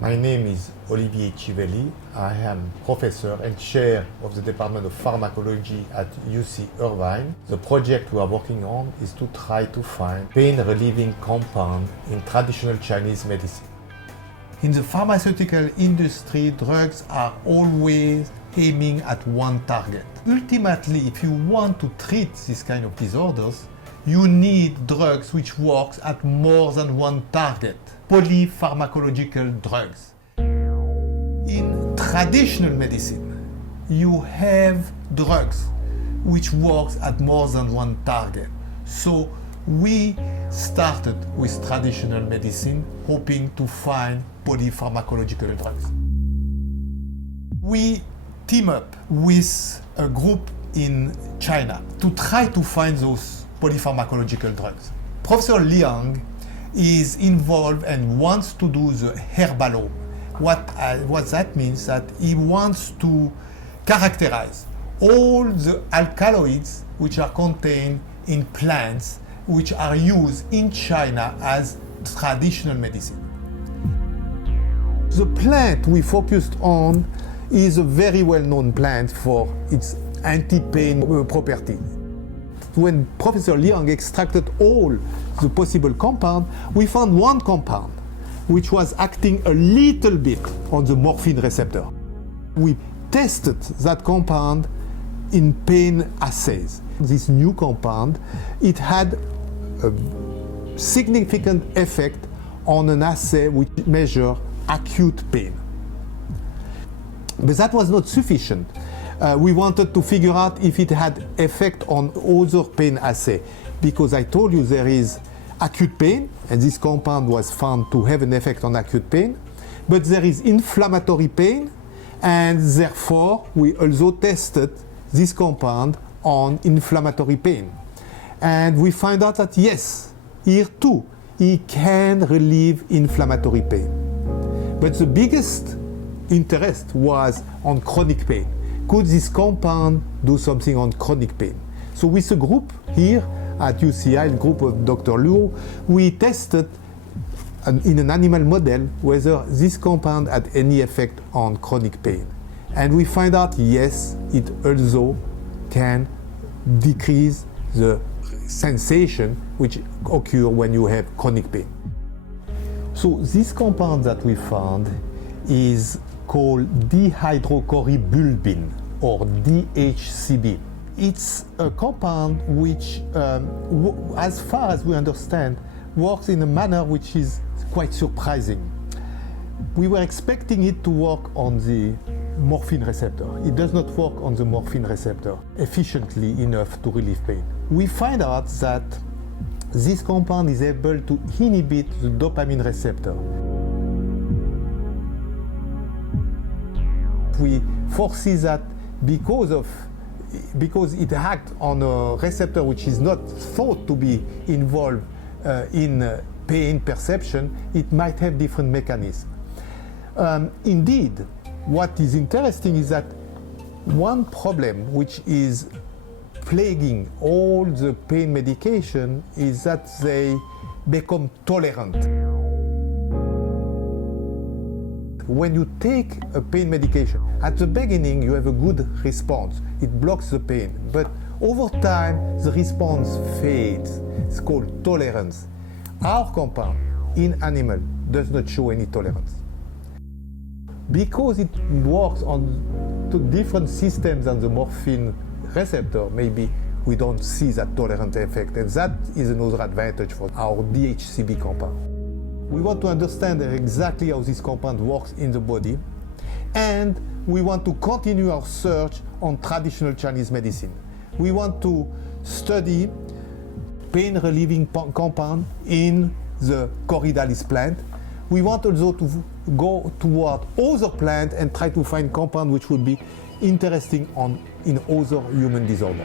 My name is Olivier Civelli. I am professor and chair of the Department of Pharmacology at UC Irvine. The project we are working on is to try to find pain-relieving compound in traditional Chinese medicine. In the pharmaceutical industry, drugs are always aiming at one target. Ultimately, if you want to treat this kind of disorders, you need drugs which work at more than one target, polypharmacological drugs. In traditional medicine, you have drugs which work at more than one target. So we started with traditional medicine, hoping to find polypharmacological drugs. We team up with a group in China to try to find those polypharmacological drugs. Professor Liang is involved and wants to do the herbalome. What that means that he wants to characterize all the alkaloids which are contained in plants which are used in China as traditional medicine. The plant we focused on is a very well-known plant for its anti-pain properties. When Professor Liang extracted all the possible compounds, we found one compound which was acting a little bit on the morphine receptor. We tested that compound in pain assays. This new compound, it had a significant effect on an assay which measures acute pain. But that was not sufficient. We wanted to figure out if it had effect on other pain assay, because I told you there is acute pain, and this compound was found to have an effect on acute pain, but there is inflammatory pain, and therefore we also tested this compound on inflammatory pain. And we find out that yes, here too, it can relieve inflammatory pain. But the biggest interest was on chronic pain. Could this compound do something on chronic pain? So with a group here at UCI, a group of Dr. Luo, we tested in an animal model whether this compound had any effect on chronic pain. And we find out, yes, it also can decrease the sensation which occur when you have chronic pain. So this compound that we found is called dihydrocorribulbin, or DHCB. It's a compound which, as far as we understand, works in a manner which is quite surprising. We were expecting it to work on the morphine receptor. It does not work on the morphine receptor efficiently enough to relieve pain. We find out that this compound is able to inhibit the dopamine receptor. We foresee that because it acts on a receptor which is not thought to be involved in pain perception, it might have different mechanisms. Indeed, what is interesting is that one problem which is plaguing all the pain medication is that they become tolerant. When you take a pain medication, at the beginning you have a good response. It blocks the pain. But over time, the response fades. It's called tolerance. Our compound in animal does not show any tolerance. Because it works on two different systems than the morphine receptor, maybe we don't see that tolerant effect. And that is another advantage for our DHCB compound. We want to understand exactly how this compound works in the body, and we want to continue our search on traditional Chinese medicine. We want to study pain-relieving compound in the Corydalis plant. We want also to go toward other plants and try to find compound which would be interesting in other human disorders.